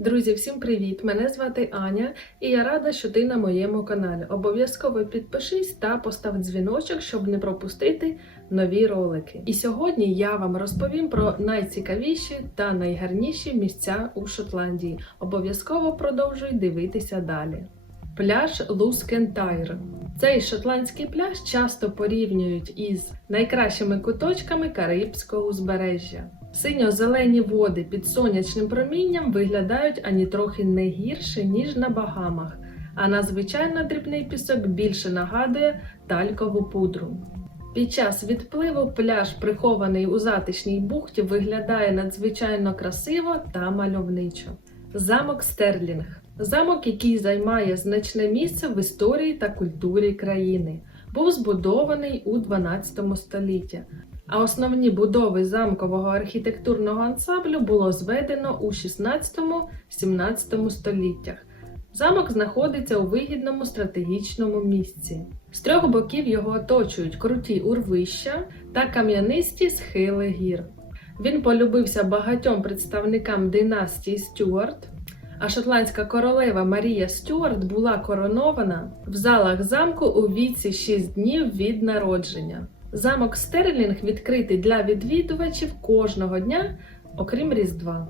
Друзі, всім привіт! Мене звати Аня, і я рада, що ти на моєму каналі. Обов'язково підпишись та постав дзвіночок, щоб не пропустити нові ролики. І сьогодні я вам розповім про найцікавіші та найгарніші місця у Шотландії. Обов'язково продовжуй дивитися далі. Пляж Лускентайр. Цей шотландський пляж часто порівнюють із найкращими куточками Карибського узбережжя. Синьо-зелені води під сонячним промінням виглядають ані трохи не гірше, ніж на Багамах, а на звичайно дрібний пісок більше нагадує талькову пудру. Під час відпливу пляж, прихований у затишній бухті, виглядає надзвичайно красиво та мальовничо. Замок Стерлінг замок, який займає значне місце в історії та культурі країни, був збудований у 12 столітті. А основні будови замкового архітектурного ансамблю було зведено у 16-17 століттях. Замок знаходиться у вигідному стратегічному місці. З трьох боків його оточують круті урвища та кам'янисті схили гір. Він полюбився багатьом представникам династії Стюарт, а шотландська королева Марія Стюарт була коронована в залах замку у віці 6 днів від народження. Замок Стерлінг відкритий для відвідувачів кожного дня, окрім Різдва.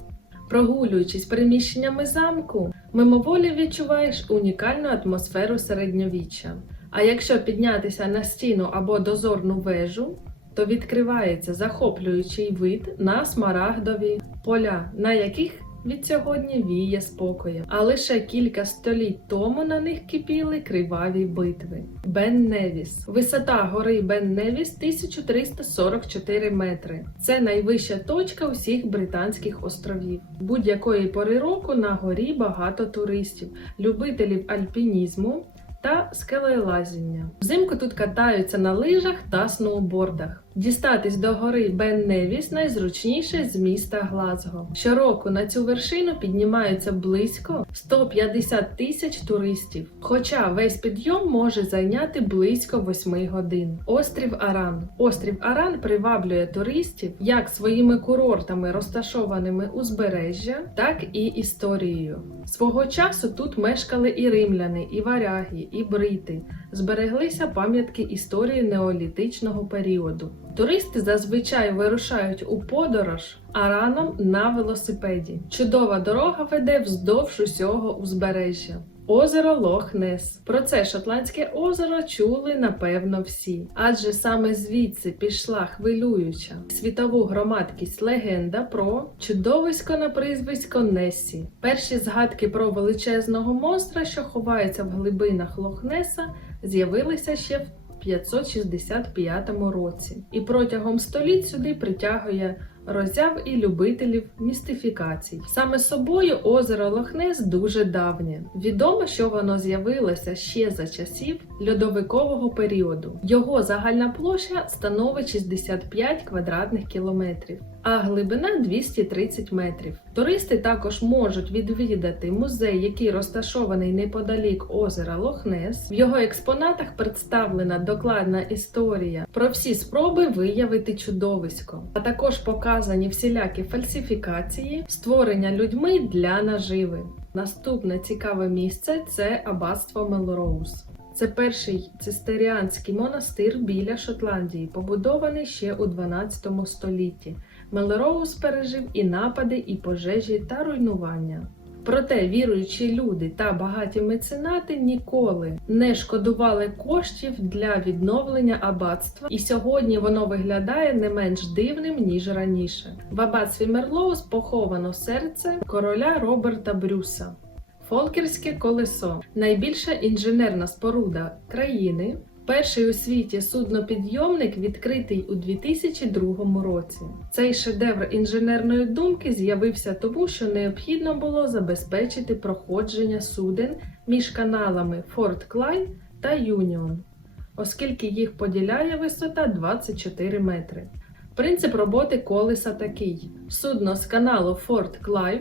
Прогулюючись приміщеннями замку, мимоволі відчуваєш унікальну атмосферу середньовіччя. А якщо піднятися на стіну або дозорну вежу, то відкривається захоплюючий вид на смарагдові поля, на яких від сьогодні віє спокоєм. А лише кілька століть тому на них кипіли криваві битви. Бен Невіс. Висота гори Бен Невіс 1344 метри. Це найвища точка усіх британських островів. Будь-якої пори року на горі багато туристів, любителів альпінізму. Та скелелазіння. Взимку тут катаються на лижах та сноубордах. Дістатись до гори Бен Невіс найзручніше з міста Глазго. Щороку на цю вершину піднімаються близько 150 тисяч туристів. Хоча весь підйом може зайняти близько 8 годин. Острів Аран. Острів Аран приваблює туристів як своїми курортами, розташованими узбережжя, так і історією. Свого часу тут мешкали і римляни, і варяги, і брити. Збереглися пам'ятки історії неолітичного періоду. Туристи зазвичай вирушають у подорож араном на велосипеді. Чудова дорога веде вздовж усього узбережжя. Озеро Лох-Нес. Про це шотландське озеро чули напевно всі, адже саме звідси пішла хвилююча світову громадкість легенда про чудовисько на прізвисько Нессі. Перші згадки про величезного монстра, що ховається в глибинах Лох-Неса, з'явилися ще в 565 році, і протягом століть сюди притягує роззяв і любителів містифікацій. Саме собою озеро Лохнес дуже давнє. Відомо, що воно з'явилося ще за часів льодовикового періоду. Його загальна площа становить 65 квадратних кілометрів. А глибина 230 метрів. Туристи також можуть відвідати музей, який розташований неподалік озера Лохнес. В його експонатах представлена докладна історія про всі спроби виявити чудовисько, а також показані всілякі фальсифікації, створення людьми для наживи. Наступне цікаве місце це аббатство Мелроуз. Це перший цистеріанський монастир біля Шотландії, побудований ще у 12 столітті. Мелроуз пережив і напади, і пожежі та руйнування. Проте віруючі люди та багаті меценати ніколи не шкодували коштів для відновлення аббатства, і сьогодні воно виглядає не менш дивним ніж раніше. В аббатстві Мерлоуз поховано серце короля Роберта Брюса. Фолкерське колесо найбільша інженерна споруда країни. Перший у світі суднопідйомник відкритий у 2002 році. Цей шедевр інженерної думки з'явився тому, що необхідно було забезпечити проходження суден між каналами Форт Клайн та Юніон, оскільки їх поділяє висота 24 метри. Принцип роботи колеса такий: судно з каналу Форт Клайв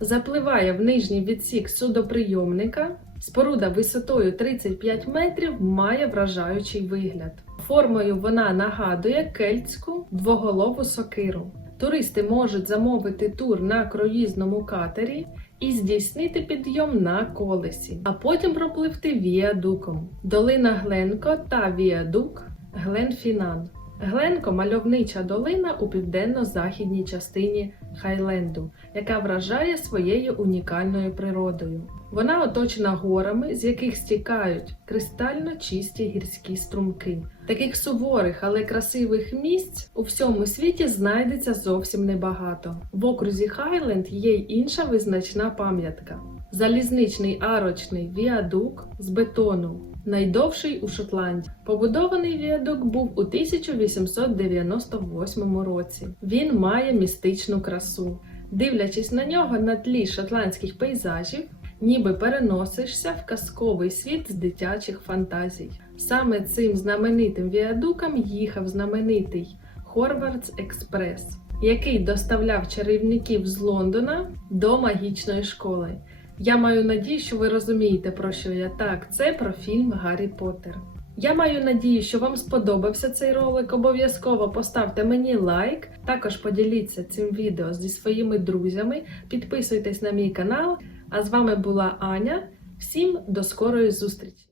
запливає в нижній відсік судоприйомника. Споруда висотою 35 метрів має вражаючий вигляд. Формою вона нагадує кельтську двоголову сокиру. Туристи можуть замовити тур на круїзному катері і здійснити підйом на колесі, а потім пропливти віадуком. Долина Гленко та віадук Гленфінан. Гленко мальовнича долина у південно-західній частині Хайленду, яка вражає своєю унікальною природою. Вона оточена горами, з яких стікають кристально чисті гірські струмки. Таких суворих, але красивих місць у всьому світі знайдеться зовсім небагато. В окрузі Хайленд є й інша визначна пам'ятка. Залізничний арочний віадук з бетону, найдовший у Шотландії. Побудований віадук був у 1898 році. Він має містичну красу. Дивлячись на нього на тлі шотландських пейзажів, ніби переносишся в казковий світ з дитячих фантазій. Саме цим знаменитим віадуком їхав знаменитий Хорвардс Експрес, який доставляв чарівників з Лондона до магічної школи. Я маю надію, що ви розумієте, про що я так. Це про фільм Гаррі Поттер. Я маю надію, що вам сподобався цей ролик. Обов'язково поставте мені лайк. Також поділіться цим відео зі своїми друзями. Підписуйтесь на мій канал. А з вами була Аня. Всім до скорої зустрічі!